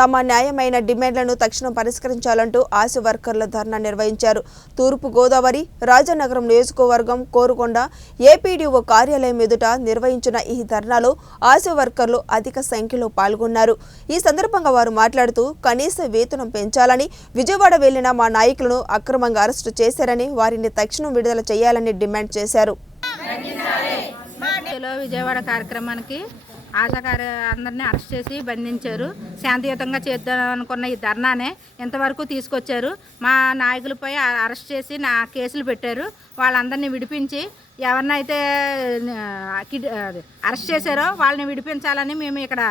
తమ న్యాయమైన డిమాండ్లను తక్షణం పరిష్కరించాలంటూ ఆశా వర్కర్ల ధర్నా నిర్వహించారు. తూర్పు గోదావరి రాజానగరం నియోజకవర్గం కోరుకొండ ఏపీడీఓ కార్యాలయం ఎదుట నిర్వహించిన ఈ ధర్నాలో ఆశా వర్కర్లు అధిక సంఖ్యలో పాల్గొన్నారు. ఈ సందర్భంగా వారు మాట్లాడుతూ కనీస వేతనం పెంచాలని, విజయవాడ వెళ్లిన మా నాయకులను అక్రమంగా అరెస్టు చేశారని, వారిని తక్షణం విడుదల చేయాలని డిమాండ్ చేశారు. విజయవాడ కార్యక్రమానికి అందరినీ అరెస్ట్ చేసి బంధించారు. శాంతియుతంగా చేద్దాం అనుకున్న ఈ ధర్నానే ఇంతవరకు తీసుకొచ్చారు. మా నాయకులపై అరెస్ట్ చేసి కేసులు పెట్టారు. వాళ్ళందరినీ విడిపించి ఎవరినైతే అరెస్ట్ చేశారో వాళ్ళని విడిపించాలని మేము ఇక్కడ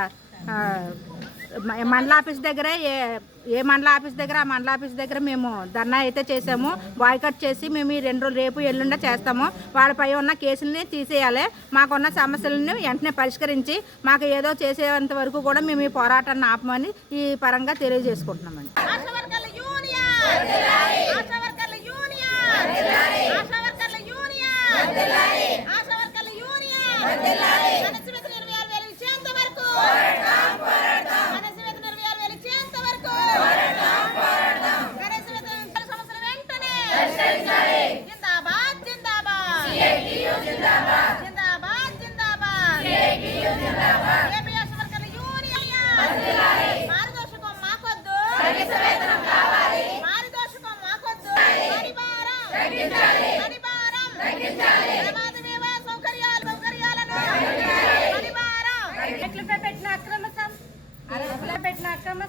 మండల ఆఫీస్ దగ్గర ఏ మండల ఆఫీస్ దగ్గర ఆ మండల ఆఫీస్ దగ్గర మేము ధర్నా అయితే చేసాము. బాయ్కట్ చేసి మేము ఈ 2 రోజులు రేపు ఎల్లుండా చేస్తాము. వాళ్ళపై ఉన్న కేసుల్ని తీసేయాలి. మాకున్న సమస్యలను వెంటనే పరిష్కరించి మాకు ఏదో చేసేంత వరకు కూడా మేము ఈ పోరాటాన్ని ఆపమని ఈ పరంగా తెలియజేసుకుంటున్నామండి. పెట్టిన అక్రమ